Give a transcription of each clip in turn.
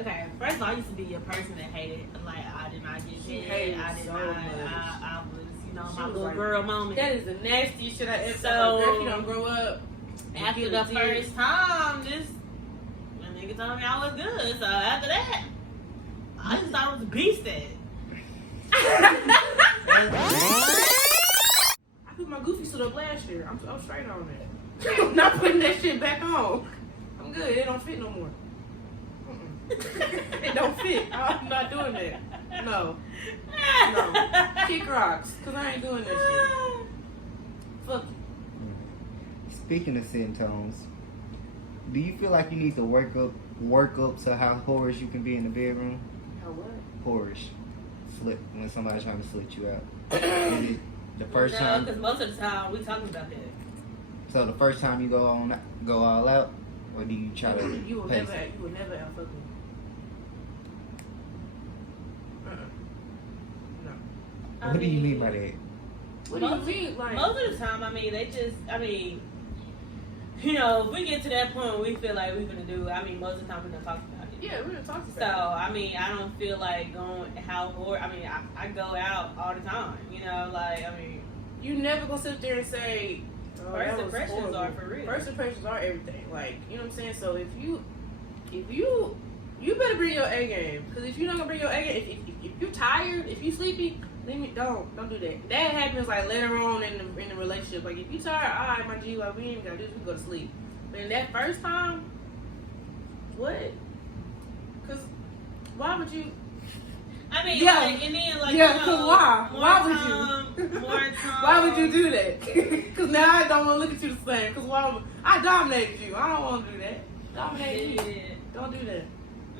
okay. First of all, I used to be a person that hated. Like, I did not get hit. I did not. I was, my little like, girl moment. That is the nastiest shit I ever saw. So, girl, if you don't grow up. After the first time, the nigga told me I was good. So after that, I just thought it was a beast at it. I put my goofy suit up last year. I'm straight on that. I'm not putting that shit back on. I'm good. It don't fit no more. It don't fit. I'm not doing that. No. Kick rocks. Because I ain't doing that shit. Fuck you. Speaking of skin tones, do you feel like you need to work up to how whorish you can be in the bedroom? How what? Whorish. When somebody's trying to slit you out. The first time? because most of the time we talking about that. So the first time you go all out, or do you try to? You will never out fuck me. No. What do you mean by that? What do you mean? Like, most of the time, they just, if we get to that point where we feel like we're gonna do, most of the time we're gonna talk about it. Yeah, we're gonna talk about it. So, I don't feel like going I go out all the time, You never gonna sit there and say, first impressions are for real. First impressions are everything. Like, you know what I'm saying? So if you better bring your A game. Because if you're not gonna bring your A game, if you're tired, if you sleepy, then don't do that. That happens like later on in the relationship. Like, if you tired, all right, my G, like, we ain't gotta do this, we go to sleep. But in that first time, what? Because why would you? and then why? Why would you? More time. Why would you do that? Because now I don't want to look at you the same. Because I dominated you. I don't want to do that. Dominate you. Don't do that.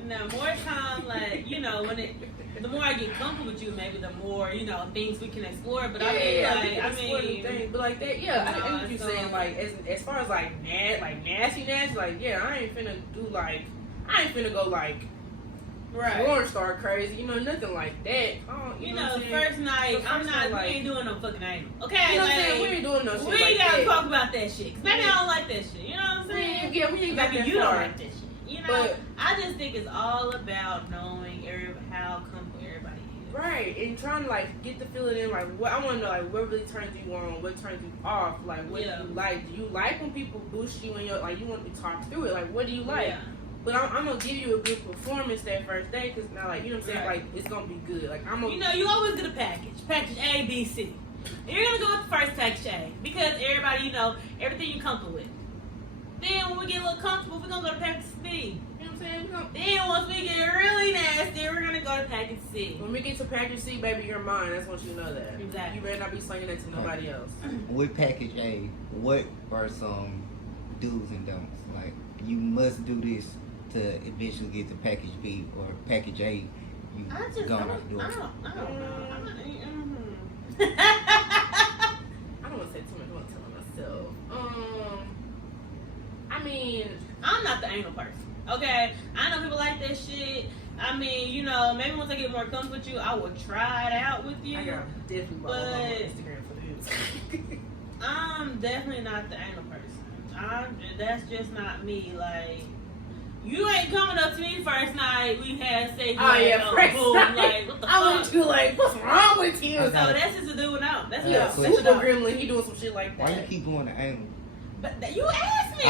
No, more time, the more I get comfortable with you, maybe the more, things we can explore. But things, but like that, yeah. I know what you're saying. Like, as far as like nasty, like, yeah, I ain't finna go like. Right. Porn star crazy, nothing like that. The first night, we ain't doing no fucking anal. Okay? You know what I'm saying? We ain't doing no shit we like ain't gotta that. talk about that shit. Cause maybe I don't like that shit. You know what I'm saying? Yeah, we ain't got that you far. don't like that shit. But I just think it's all about knowing how comfortable everybody is. Right, and trying to like get the feeling in, like what I want to know, like what really turns you on, what turns you off, like what do you like? Do you like when people boost you and you like you want to talk through it? Like what do you like? Yeah. But I'm gonna give you a good performance that first day, cause now like you know what I'm saying, like it's gonna be good. Like I'm gonna, you always get a package A, B, C. And you're gonna go with the first package A because everybody, everything you're comfortable with. Then when we get a little comfortable, we're gonna go to package B. You know what I'm saying? Then once we get really nasty, we're gonna go to package C. When we get to package C, baby, you're mine. I just want you to know that. Exactly. You better not be slinging that to nobody else. With package A, what are some do's and don'ts? Like you must do this to eventually get to package B, or package A, you gone out the door. I don't know. I don't want to say too much. I want to tell myself. I'm not the anal person. Okay, I know people like that shit. Maybe once I get more comfortable with you, I will try it out with you. I got definitely but on Instagram for this. I'm definitely not the anal person. That's just not me. Like, you ain't coming up to me first night we had sex. First night. Like, what the fuck? I want you like, what's wrong with you? So that's just a do and out. That's super gremlin. He doing some shit like that. Why you keep going to anal? But you asked me.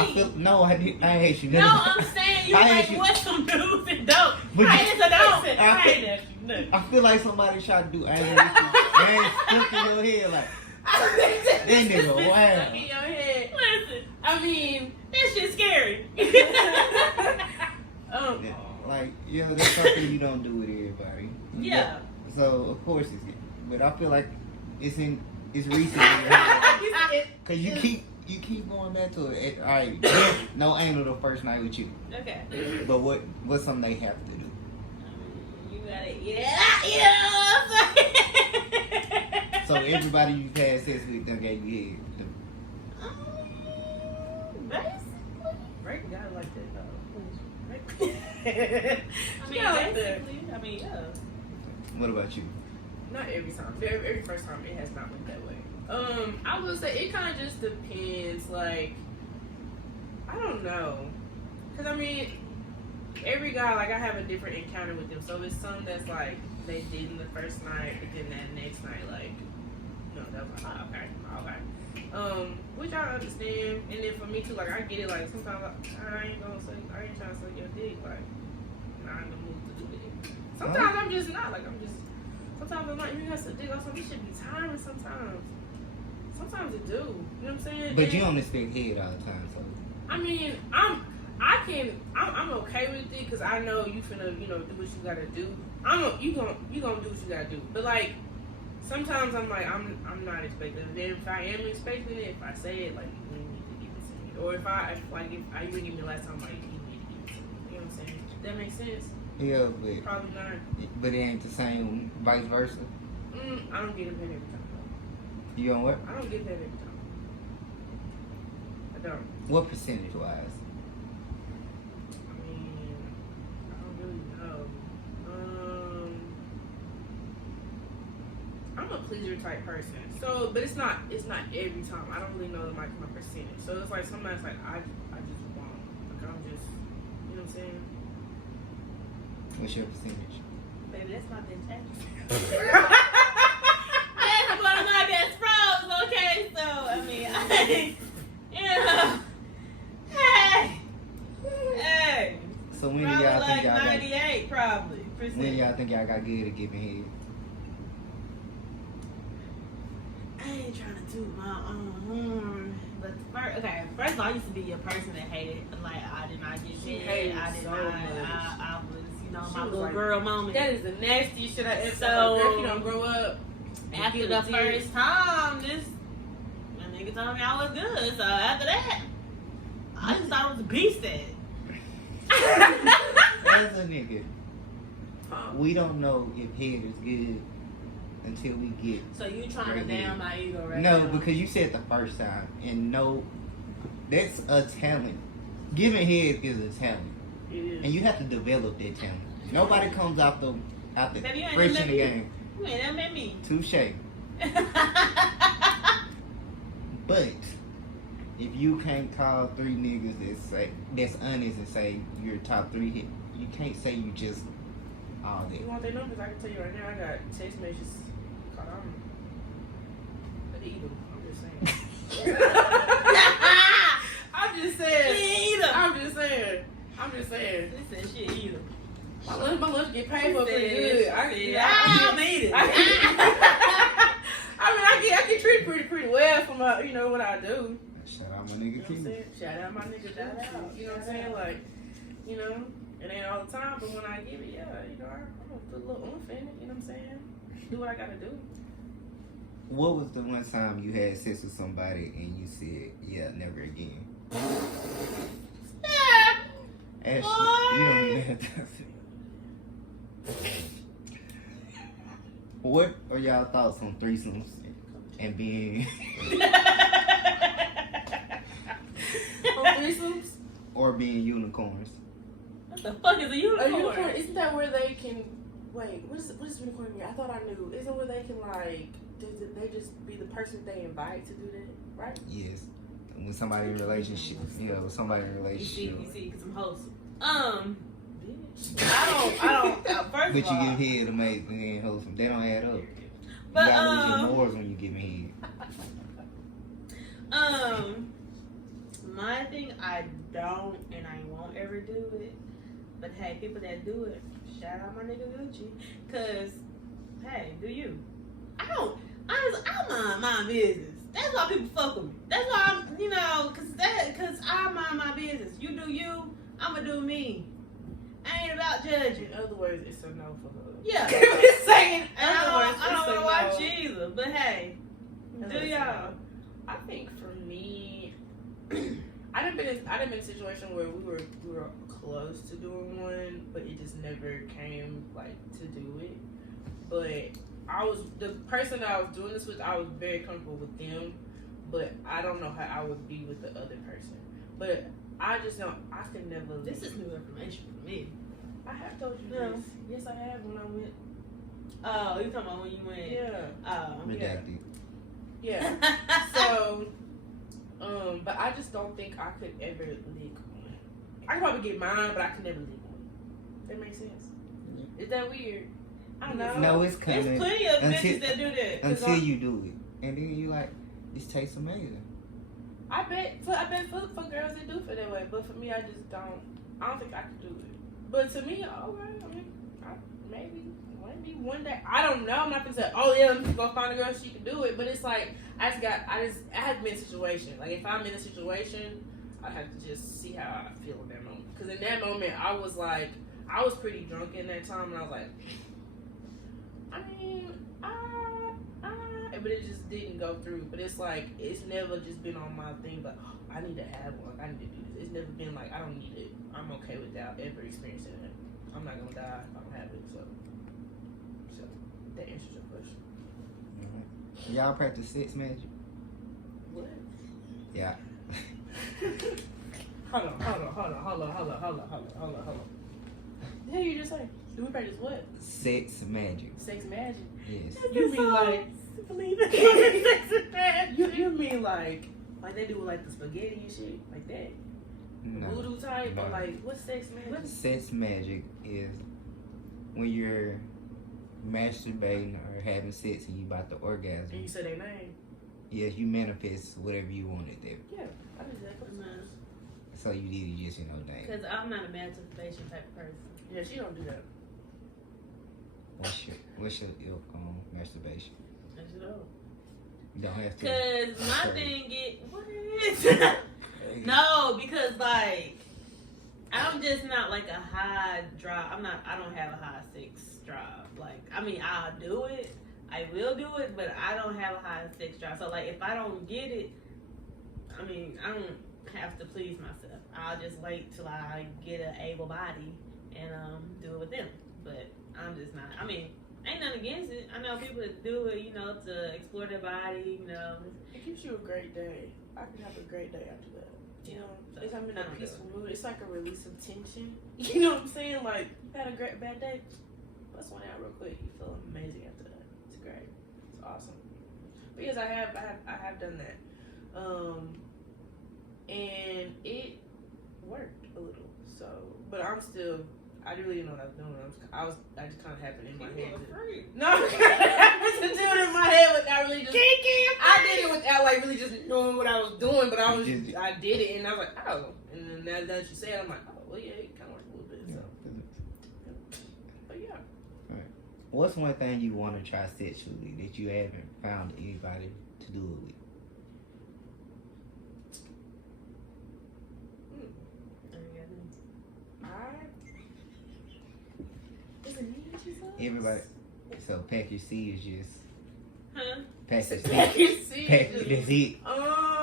I hate you. No, I'm saying you what's some do's and don'ts. I feel like somebody tried to do anal with you. And stuck in your head like. That nigga, wow. Stuck in your head. Listen, that shit's scary. That's something you don't do with everybody. Yeah. So of course it's, but I feel like it's recent. Cause you keep going back to it. All right, no anal the first night with you. Okay. But what's something they have to do? You gotta So everybody you've had sex with them gave you head. Basically. Right, got it like that though. Yeah. What about you? Not every time. Every first time it has not went that way. I would say it kind of just depends. Like, I don't know, cause every guy, like, I have a different encounter with them. So it's some that's like they did in the first night, but then that next night, like, no, that was like, okay. Which I understand, and then for me too, like, I get it. Like, sometimes I ain't trying to suck your dick. Like, not in the mood to do that. Sometimes I'm just not. Like, sometimes I'm like, you got to dig on something. This should be tiring sometimes. Sometimes it do. You know what I'm saying? But you don't expect head all the time, so. I mean, I'm okay with it because I know you finna, do what you gotta do. You gonna do what you gotta do. But like, sometimes I'm like, I'm not expecting it. Then if I am expecting it, if I say it, like, you need to give it to me. Or if you didn't give me last time, like, you need to give it to me. You know what I'm saying? That makes sense? Yeah, but Probably not. But it ain't the same, vice versa. I don't get it paid every time. You don't what? I don't get that every time. I don't. What percentage wise? I mean, I don't really know. I'm a pleaser type person. So, but it's not every time. I don't really know my percentage. So it's like sometimes like I just want. Like I'm just, you know what I'm saying? What's your percentage? Baby, that's my bitch. That's one of my best bros, okay? So, I mean, hey. So when do Probably y'all like think y'all 98, probably. got? When y'all think y'all got good at giving head? I ain't trying to toot my own horn, but first of all, I used to be a person that hated, like, I did not get She head. hated I did so not. much. I was, She my was little like, girl moment. That is the nastiest shit I ever So, saw. Girl, if you don't grow up. After the first time, my nigga told me I was good. So after that, I just thought it was a beast at it. As a nigga, we don't know if head is good until we get. So you trying to damn my ego right now? now? No, because you said the first time, and no, that's a talent. Giving head is a talent, and you have to develop that talent. Nobody comes out the Baby, fresh in the game. You ain't never met me. Touche. But if you can't call 3 niggas that's honest and say you're top 3 hit, you can't say you just all that. You want their numbers? I can tell you right now. I got text messages. I eat them. I'm just saying. She eat 'em. I'm just saying. She said she eat 'em. My lunch get paid for pretty good. I'm eating. I get treated pretty well for my, what I do. Shout out my nigga Keyla. Shout out my nigga. Shout out. You know what I'm saying? Like, it ain't all the time, but when I give it, I'm gonna put a little oomph in it. You know what I'm saying? Do what I gotta do. What was the one time you had sex with somebody and you said, yeah, never again? Ashley, you don't even have to say. What are y'all thoughts on threesomes and being On threesomes? or being unicorns? What the fuck is a unicorn? A unicorn, isn't that where they can wait, what is unicorn mean? I thought I knew. Isn't where they can they just be the person they invite to do that, right? Yes. When somebody in a relationship, with somebody in a relationship. You see, because I'm wholesome. I don't. First But of you all, give head amazing and wholesome. They don't add up. But, you gotta lose your morals when you give me head. my thing, I don't and I won't ever do it. But hey, people that do it, shout out my nigga Gucci. Cause, hey, do you? I don't. Honestly, I mind my business. That's why people fuck with me. That's why I'm, cause I mind my business. You do you, I'ma do me. I ain't about judging. In other words, it's a no for her. Yeah. Just saying. I don't want to watch either. But hey, do y'all? I think for me, I done been in a situation where we were close to doing one, but it just never came to do it. But the person that I was doing this with, I was very comfortable with them, but I don't know how I would be with the other person. But I just don't. I can never. This is new information for me. I have told you No. this. Yes, I have when I went. Oh, you talking about when you went? Yeah. Oh. Redacted. Yeah. So, but I just don't think I could ever leak one. I could probably get mine, but I could never leak one. That makes sense. Is that weird? I don't know. No, it's kind There's of plenty of bitches that do that. until you do it, and then you like, this tastes amazing. I bet for girls that do feel that way, but for me, I just don't. I don't think I could do it. But to me, okay. I mean, maybe one day. I don't know. I'm not gonna say, oh yeah, let me go find a girl she can do it. But it's like I have to be in a situation. Like if I'm in a situation, I have to just see how I feel in that moment. Because in that moment, I was pretty drunk in that time, and I was like, I mean, but it just didn't go through. But it's like, it's never just been on my thing, but oh, I need to have one. I need to do this. It's never been like, I don't need it. I'm okay without ever experiencing it. I'm not gonna die if I don't have it. So that answers your question. Mm-hmm. Y'all practice sex magic? What? Yeah. Hold on. The hell you just say? Do we practice what? Sex magic. Sex magic. Yes. You mean like believe it? you mean like they do with like the spaghetti and shit like that? No. Voodoo type, No. or like what's sex magic? Sex magic is when you're masturbating or having sex and you about to orgasm. And you say their name. Yes, you manifest whatever you wanted there. Yeah, I do that. So you did it just, name. Because I'm not a manifestation type of person. Yeah, she don't do that. What's your ilk on masturbation? I just know. You don't have to. Because my Okay. thing no, because like I'm just not like a high drive. I don't have a high sex drive. Like, I mean, I'll do it. I will do it, but I don't have a high sex drive. So like, if I don't get it, I mean, I don't have to please myself. I'll just wait till I get an able body and do it with them. But I'm just not. I mean, ain't nothing against it. I know people that do it, you know, to explore their body, you know. It gives you a great day. I can have a great day after that. You know, it's I'm in a peaceful mood. It's like a release of tension. You know what I'm saying? Like, you had a bad day. Bust one out real quick. You feel amazing after that. It's great. It's awesome. But yes, I have done that. And it worked a little. So, but I really didn't know what I was doing. I just kind of happened in my head. No, I happened to do it in my head without really just. I did it without like really just knowing what I was doing, but I did it, and I was like, oh. And then now that you said, I'm like, oh, well, yeah, it kind of worked a little bit. So, but yeah. Right. What's one thing you want to try sexually that you haven't found anybody to do it with? Everybody. So package C is just. Package C. Package C. Package that's it. I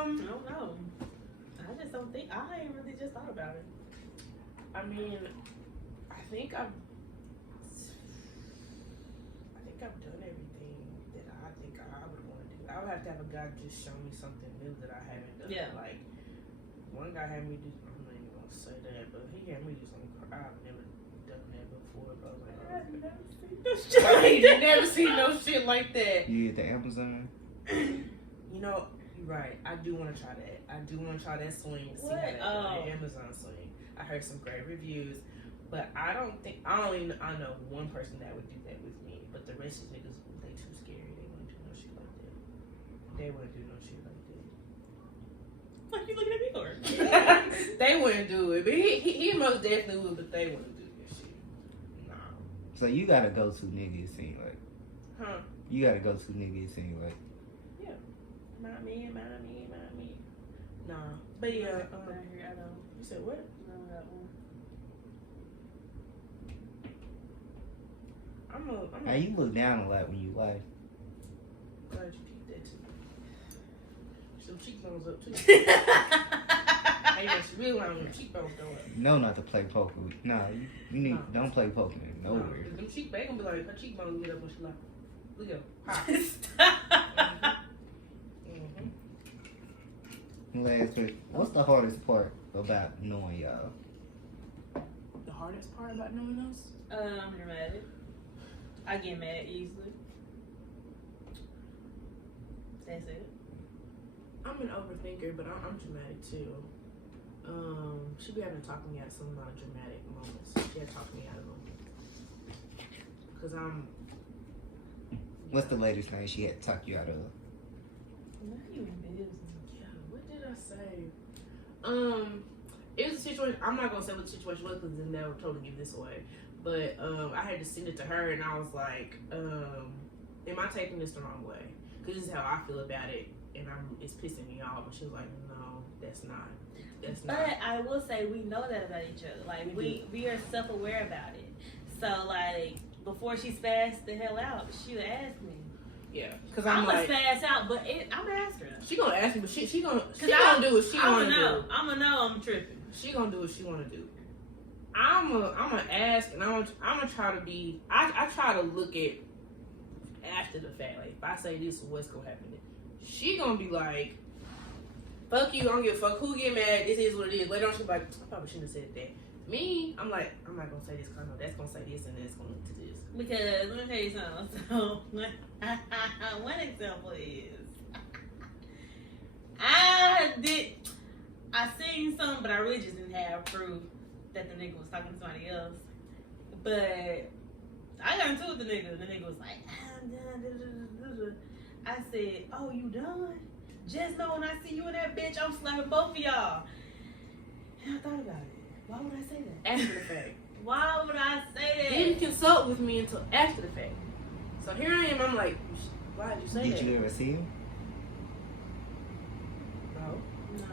don't know. I just don't think. I ain't really just thought about it. I mean, I think I've done everything that I think I would want to do. I would have to have a guy just show me something new that I haven't done. Yeah. Like, one guy had me do, I'm not even going to say that, but he had me do something I've never done that before. But I was like, I've never seen I've never seen no shit like that. You at the Amazon? You know, you're right. I do want to try that. I do want to try that swing. See how that Amazon swing. I heard some great reviews, but I know one person that would do that with me. But the rest of the niggas, they too scary. They wouldn't do no shit like that. They wouldn't do no shit like that. What you looking at me for? They wouldn't do it, but he most definitely would. But they wouldn't do this shit. No. So you gotta go to nigga, it seems like. Huh? You gotta go to nigga, it seems like. Yeah. Mommy. Nah. But yeah. I don't. You said what? No, that one. Now you look down a lot when you wife. Glad you keep that too. Some cheekbones up too. Hey, she really want them cheekbones go up. No, not to play poker. No, you need don't play poker nowhere. Them they gonna be like her cheekbones get up when she like. Look at her. Last question. What's the hardest part about knowing y'all? The hardest part about knowing us? I'm dramatic. I get mad easily. That's it. I'm an overthinker, but I'm dramatic too. She be having to talk me out of some dramatic moments. She had to talk me out of them. Cause I'm. What's the latest thing she had to talk you out of? Now you in business. Yeah, what did I say? It was a situation. I'm not gonna say what the situation was because then they'll totally give this away. But I had to send it to her, and I was like, "Am I taking this the wrong way? Because this is how I feel about it, and it's pissing me off." And she was like, "No, that's not. That's not." But I will say we know that about each other. Like we are self-aware about it. So like before she spazzed the hell out, she would ask me. Yeah, because I'm like, gonna spaz out, but I'm gonna ask her. She gonna ask me, but she gonna do what she I'm wanna gonna know. do. I'm gonna know I'm tripping. She gonna do what she wanna do. I'm gonna ask, and I'm gonna try to be. I try to look at after the fact. Like if I say this, what's gonna happen? She gonna be like, "Fuck you! I don't give a fuck who get mad. This is what it is." Later on, she'll be like, "I probably shouldn't have said that." Me, I'm like, I'm not gonna say this because I know that's gonna say this and that's gonna lead to this. Because let me tell you something. So one example is I seen something, but I really just didn't have proof that the nigga was talking to somebody else. But I got into it with the nigga. And the nigga was like, I'm done. I said, oh, you done? Just know when I see you and that bitch, I'm slapping both of y'all. And I thought about it. Why would I say that? After the fact. Why would I say that? Didn't consult with me until after the fact. So here I am. I'm like, why did you say that? Did you ever see him? No. No.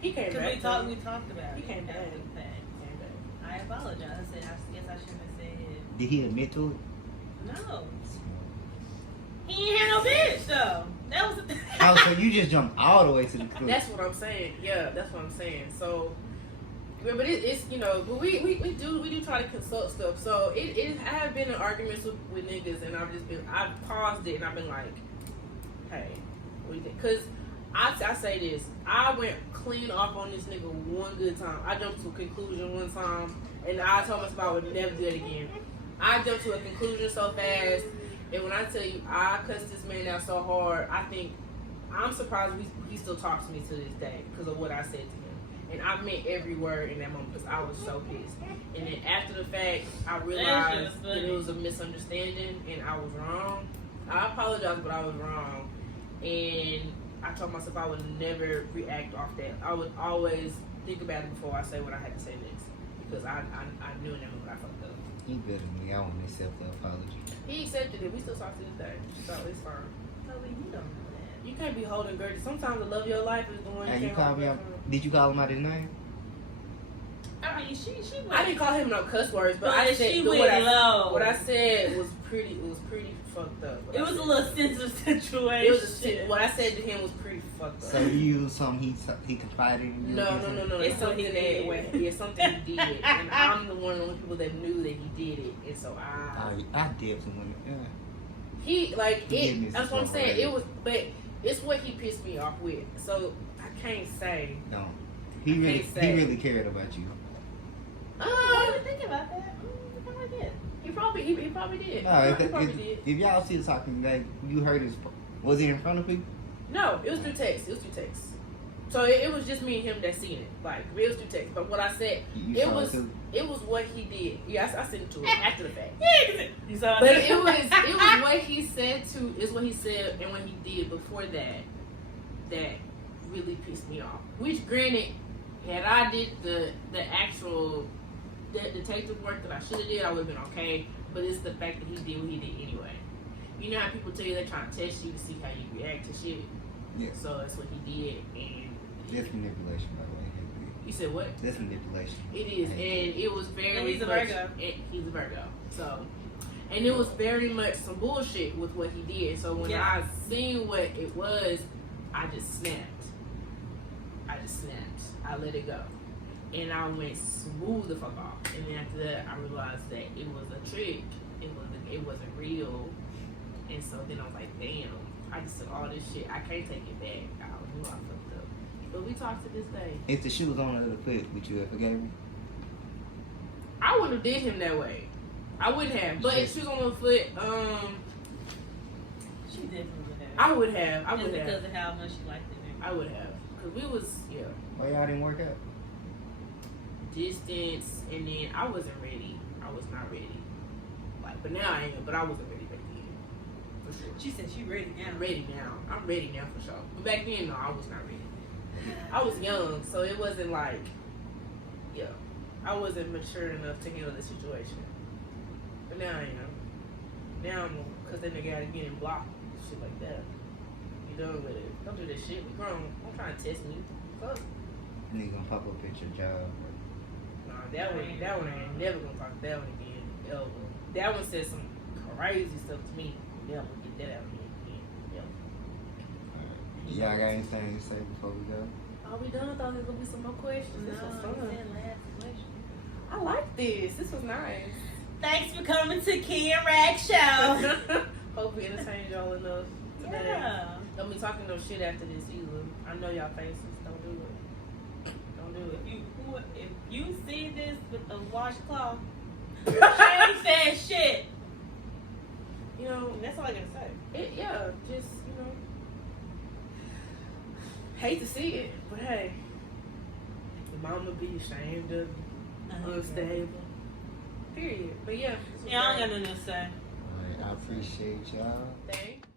He came Because back. we talked about it. He came back. After the fact. I apologize. I said, I guess I shouldn't have said it. Did he admit to it? No. He ain't had no bitch, though. That was the Oh, so you just jumped all the way to the crew. That's what I'm saying. Yeah, that's what I'm saying. So, but it's but we do try to consult stuff. So I have been in arguments with niggas, and I've paused it, and I've been like, hey, what do you think? Because I say this, I went clean off on this nigga one good time. I jumped to a conclusion one time, and I told myself I would never do that again. I jumped to a conclusion so fast, and when I tell you I cussed this man out so hard, I'm surprised he still talks to me to this day because of what I said to him. And I meant every word in that moment because I was so pissed. And then after the fact, I realized that it was a misunderstanding and I was wrong. I apologize, but I was wrong. And I told myself I would never react off that. I would always think about it before I say what I had to say next. Because I knew in that moment I fucked up. He better than me. I won't accept the apology. He accepted it. We still talk to this day. So it's fine. Toby, you don't know that. You can't be holding grudges. Sometimes the love of your life is the one And you you can't called hold me grudge out. from. Did you call him out his name? I mean, she went. I didn't call him no cuss words, but But I said she what went I, low. what I said was pretty. It was pretty fucked up. It was a little sensitive situation. It was what I said to him was pretty fucked up. So you used something he confided in you? No. It's It's something what he that did. yeah, something he did, and I'm the one of the only people that knew that he did it, and so I did someone. Yeah. he like Forgiveness it. That's is what I'm saying. overrated. It was, but it's what he pissed me off with. So I can't say. No. He really cared about you. I didn't think about that. I did. He probably did. No, He probably did. if y'all see talking, like you heard his, was it in front of people? No, it was through text. So it was just me and him that seen it. Like it was through text. But what I said, You it saw was too? it was what he did. Yes, I sent it to him after the fact. You saw But it was what he said what he said and what he did before that really pissed me off. Which granted, had I did the actual detective work that I should have did, I would have been okay. But it's the fact that he did what he did anyway. You know how people tell you they're trying to test you to see how you react to shit? Yeah. So that's what he did, and That's manipulation, by the way. you said what? That's manipulation. It is, and it was very And he's a much. Virgo. He's a Virgo, so. And it was very much some bullshit with what he did. So when Yeah. I seen what it was, I just snapped. I let it go. And I went smooth the fuck off. And then after that, I realized that it was a trick. It wasn't real. And so then I was like, damn, I just took all this shit. I can't take it back. I knew I fucked up. But we talked to this day. If the shoe was on the other foot, would you have forgave him? I wouldn't have did him that way. I wouldn't have. But if she was on one foot, She definitely would have. I would have. Just because of how much she liked it. I would have. Because we was, yeah. Why y'all didn't work out? distance, and then I wasn't ready. I was not ready. Like, but now I am. But I wasn't ready back then. For sure. She said she ready now. I'm ready now. I'm ready now for sure. But back then, no, I was not ready. I was young, so it wasn't like, yeah, I wasn't mature enough to handle the situation. But now I am. Now I'm, because then they gotta get in block, shit like that. You done with it. Don't do that shit. We grown. Don't try to test me. Fuck. Nigga gonna pop up at your job. Nah, that one ain't never gonna talk to that one again. Ever. That one said some crazy stuff to me. Never get that out of me again. Never. Y'all got anything to say before we go? Are we done? I thought there was gonna be some more questions. This was fun. last question. I like this. This was nice. Thanks for coming to Key and Rag Show. Hope we entertained y'all enough today. Yeah. Don't be talking no shit after this either. I know y'all faces. Don't do it. Don't do it. If you see this with the washcloth, she ain't said shit. You know, That's all I gotta say. yeah, just, you know, hate to see it, but hey, your mama be ashamed of you, unstable. Period. But yeah. Yeah, I don't got nothing to say. Alright, I appreciate y'all. Thanks.